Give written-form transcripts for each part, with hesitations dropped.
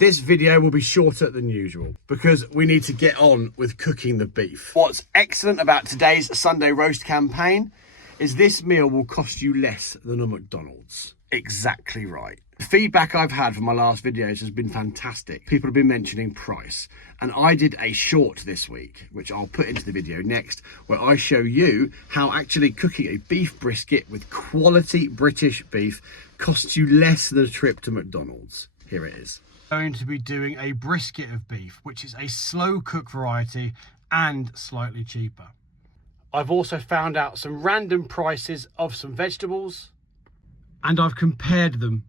This video will be shorter than usual because we need to get on with cooking the beef. What's excellent about today's Sunday roast campaign is this meal will cost you less than a McDonald's. Exactly right. The feedback I've had from my last videos has been fantastic. People have been mentioning price. And I did a short this week, which I'll put into the video next, where I show you how actually cooking a beef brisket with quality British beef costs you less than a trip to McDonald's. Here it is. Going to be doing a brisket of beef, which is a slow cook variety and slightly cheaper. I've also found out some random prices of some vegetables, and I've compared them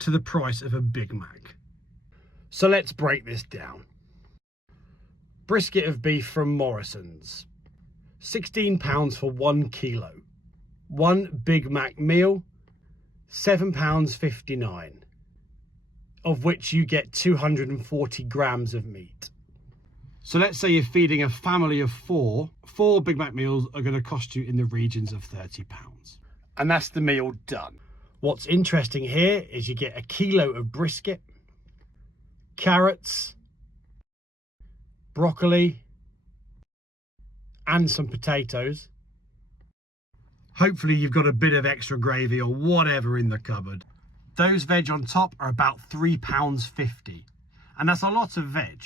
to the price of a Big Mac. So let's break this down. Brisket of beef from Morrison's, £16 for 1 kilo. One Big Mac meal, £7.59, of which you get 240 grams of meat. So let's say you're feeding a family of four Big Mac meals are going to cost you in the regions of £30. And that's the meal done. What's interesting here is you get a kilo of brisket, carrots, broccoli, and some potatoes. Hopefully you've got a bit of extra gravy or whatever in the cupboard. Those veg on top are about £3.50, and that's a lot of veg.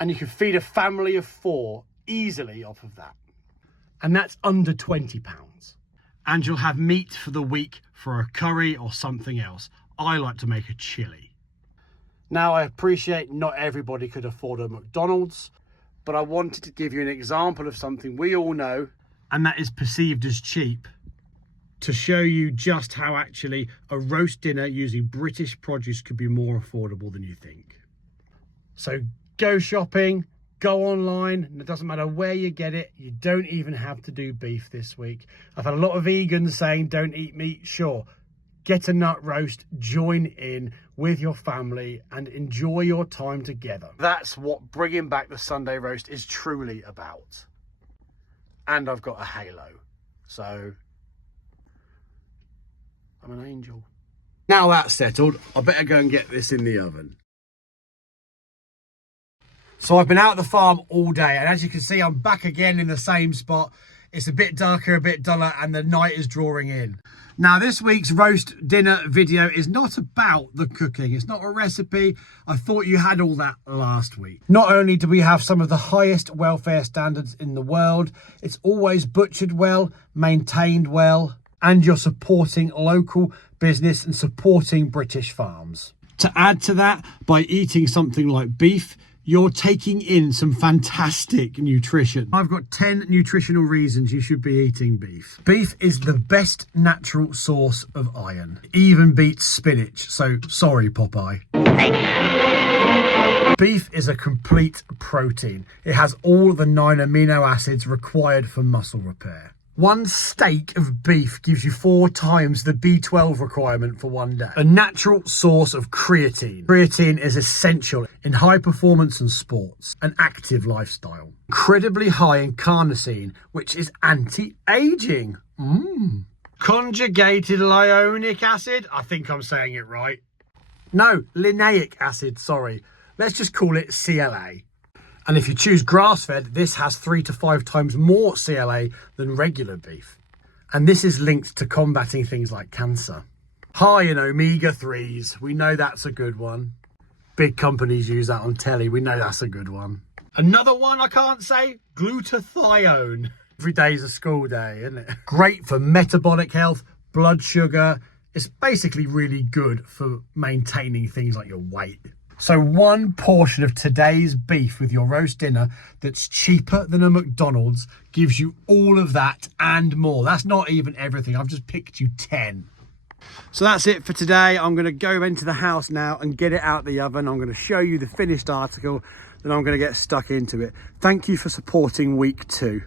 And you can feed a family of four easily off of that. And that's under £20. And you'll have meat for the week for a curry or something else. I like to make a chili. Now, I appreciate not everybody could afford a McDonald's, but I wanted to give you an example of something we all know, and that is perceived as cheap, to show you just how actually a roast dinner using British produce could be more affordable than you think. So go shopping, go online, and it doesn't matter where you get it. You don't even have to do beef this week. I've had a lot of vegans saying don't eat meat. Sure, get a nut roast, join in with your family and enjoy your time together. That's what bringing back the Sunday roast is truly about. And I've got a halo, so I'm an angel. Now that's settled, I better go and get this in the oven. So I've been out at the farm all day, and as you can see, I'm back again in the same spot. It's a bit darker, a bit duller, and the night is drawing in. Now, this week's roast dinner video is not about the cooking. It's not a recipe. I thought you had all that last week. Not only do we have some of the highest welfare standards in the world, it's always butchered well, maintained well, and you're supporting local business and supporting British farms. To add to that, by eating something like beef, you're taking in some fantastic nutrition. I've got 10 nutritional reasons you should be eating beef. Beef is the best natural source of iron. It even beats spinach, so sorry, Popeye. Beef is a complete protein. It has all the 9 amino acids required for muscle repair. One steak of beef gives you 4 times the B12 requirement for one day. A natural source of creatine. Creatine is essential in high performance and sports, an active lifestyle. Incredibly high in carnosine, which is anti-aging. Conjugated lionic acid? I think I'm saying it right. No, linoleic acid, sorry. Let's just call it CLA. And if you choose grass-fed, this has 3 to 5 times more CLA than regular beef. And this is linked to combating things like cancer. High in omega-3s, we know that's a good one. Big companies use that on telly, we know that's a good one. Another one I can't say, glutathione. Every day's a school day, isn't it? Great for metabolic health, blood sugar. It's basically really good for maintaining things like your weight. So one portion of today's beef with your roast dinner that's cheaper than a McDonald's gives you all of that and more. That's not even everything. I've just picked you 10. So that's it for today. I'm going to go into the house now and get it out of the oven. I'm going to show you the finished article, then I'm going to get stuck into it. Thank you for supporting week 2.